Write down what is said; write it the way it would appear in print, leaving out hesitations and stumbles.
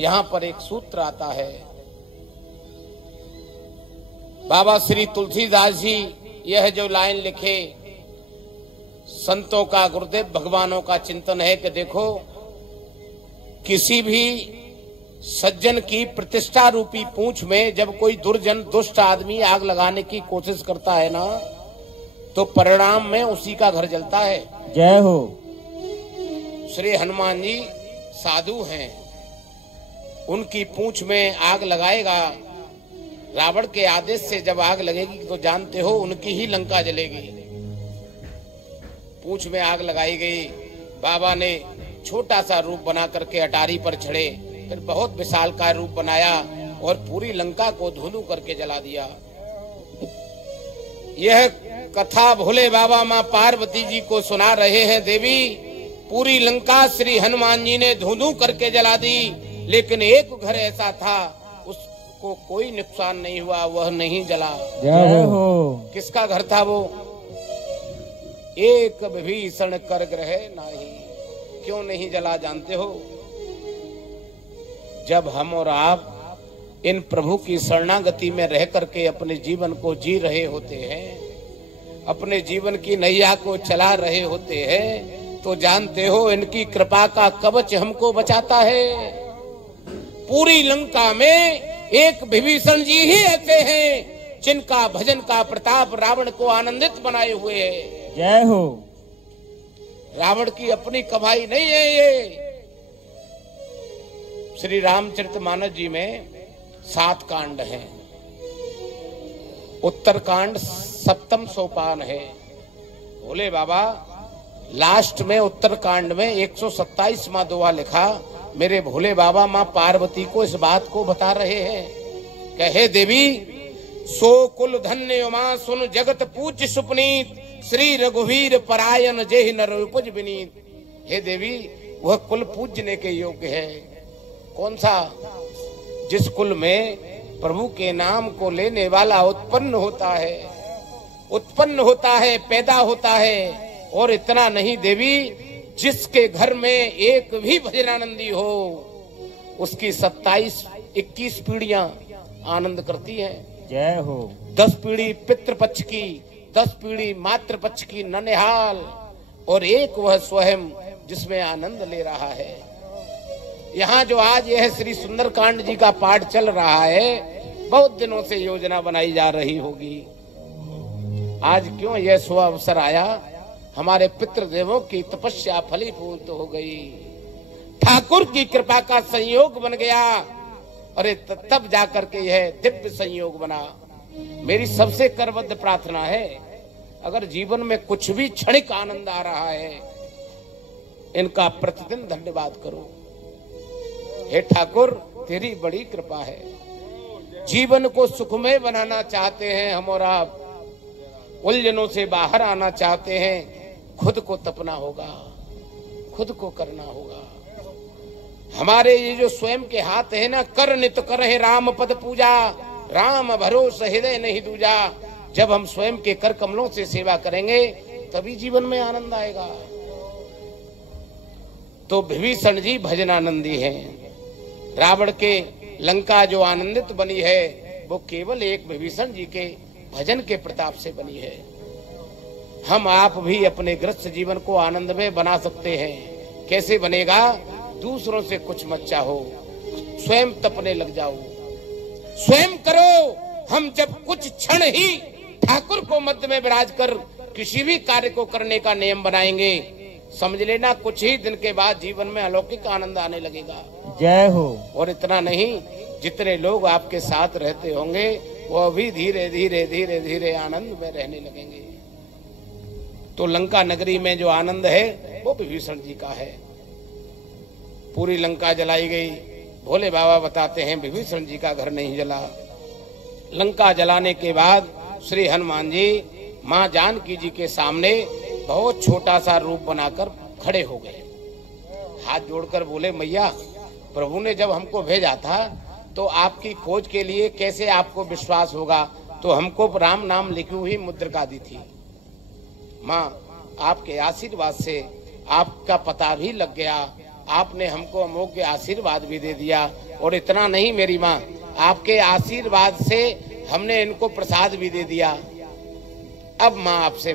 यहाँ पर एक सूत्र आता है। बाबा श्री तुलसीदास जी यह जो लाइन लिखे, संतों का, गुरुदेव भगवानों का चिंतन है कि देखो, किसी भी सज्जन की प्रतिष्ठा रूपी पूंछ में जब कोई दुर्जन दुष्ट आदमी आग लगाने की कोशिश करता है ना, तो परिणाम में उसी का घर जलता है। जय हो। श्री हनुमान जी साधु हैं, उनकी पूंछ में आग लगाएगा, रावण के आदेश से जब आग लगेगी तो जानते हो उनकी ही लंका जलेगी। पूंछ में आग लगाई गई, बाबा ने छोटा सा रूप बना करके अटारी पर चढ़े, फिर बहुत विशालकाय रूप बनाया और पूरी लंका को धुलू करके जला दिया। यह कथा भोले बाबा माँ पार्वती जी को सुना रहे हैं। देवी, पूरी लंका श्री हनुमान जी ने धुलू करके जला दी, लेकिन एक घर ऐसा था उसको कोई नुकसान नहीं हुआ, वह नहीं जला। जय हो। किसका घर था वो? एक विभीषण कर ग्रह नाही, क्यों नहीं जला जानते हो? जब हम और आप इन प्रभु की शरणागति में रह करके अपने जीवन को जी रहे होते हैं, अपने जीवन की नैया को चला रहे होते हैं, तो जानते हो इनकी कृपा का कवच हमको बचाता है। पूरी लंका में एक विभीषण जी ही ऐसे हैं जिनका भजन का प्रताप रावण को आनंदित बनाए हुए है। जय हो। रावण की अपनी कमाई नहीं है ये। श्री रामचरितमानस जी में 7 कांड हैं। उत्तर कांड 7वां सोपान है। भोले बाबा लास्ट में उत्तर कांड में 127वां दोहा लिखा। मेरे भोले बाबा माँ पार्वती को इस बात को बता रहे हैं। कहे देवी, सो कुल धन्य माँ सुन जगत पूज्य सुपनीत, श्री रघुवीर परायण जेहि नर उपज विनीत। हे देवी, वह कुल पूजने के योग्य है। कौन सा? जिस कुल में प्रभु के नाम को लेने वाला उत्पन्न होता है, पैदा होता है। और इतना नहीं देवी, जिसके घर में एक भी भजनानंदी हो, उसकी 27-21 पीढ़ियां आनंद करती हैं। जय हो। 10 पीढ़ी पितृपक्ष की, 10 पीढ़ी मातृपक्ष की ननिहाल, और एक वह स्वयं जिसमें आनंद ले रहा है। यहाँ जो आज यह श्री सुंदरकांड जी का पाठ चल रहा है, बहुत दिनों से योजना बनाई जा रही होगी। आज क्यों यह शुभ अवसर आया? हमारे पितृदेवों की तपस्या फलीभूत हो गई, ठाकुर की कृपा का संयोग बन गया। अरे तब जाकर के यह दिव्य संयोग बना। मेरी सबसे करबद्ध प्रार्थना है, अगर जीवन में कुछ भी क्षणिक आनंद आ रहा है, इनका प्रतिदिन धन्यवाद करो। हे ठाकुर, तेरी बड़ी कृपा है। जीवन को सुखमय बनाना चाहते हैं हम और आप, उलझनों से बाहर आना चाहते हैं, खुद को तपना होगा, खुद को करना होगा। हमारे ये जो स्वयं के हाथ है ना, कर नित करहि राम पद पूजा, राम भरोस हृदय नहीं दूजा। जब हम स्वयं के कर कमलों से सेवा करेंगे, तभी जीवन में आनंद आएगा। तो विभीषण जी भजनानंदी हैं। रावण के लंका जो आनंदित बनी है, वो केवल एक विभीषण जी के भजन के प्रताप से बनी है। हम आप भी अपने ग्रस्त जीवन को आनंद में बना सकते हैं। कैसे बनेगा? दूसरों से कुछ मत चाहो, स्वयं तपने लग जाओ, स्वयं करो। हम जब कुछ क्षण ही ठाकुर को मध्य में विराज कर किसी भी कार्य को करने का नियम बनाएंगे, समझ लेना कुछ ही दिन के बाद जीवन में अलौकिक आनंद आने लगेगा। जय हो। और इतना नहीं, जितने लोग आपके साथ रहते होंगे, वो भी धीरे धीरे धीरे धीरे आनंद में रहने लगेंगे। तो लंका नगरी में जो आनंद है, वो विभीषण जी का है। पूरी लंका जलाई गई। भोले बाबा बताते हैं विभीषण जी का घर नहीं जला। लंका जलाने के बाद श्री हनुमान जी माँ जानकी जी के सामने बहुत छोटा सा रूप बनाकर खड़े हो गए। हाथ जोड़कर बोले, मैया, प्रभु ने जब हमको भेजा था तो आपकी खोज के लिए कैसे आपको विश्वास होगा, तो हमको राम नाम लिखी हुई मुद्रिका दी थी। माँ, आपके आशीर्वाद से आपका पता भी लग गया, आपने हमको अमोघ आशीर्वाद भी दे दिया। और इतना नहीं मेरी माँ, आपके आशीर्वाद से हमने इनको प्रसाद भी दे दिया। अब माँ आपसे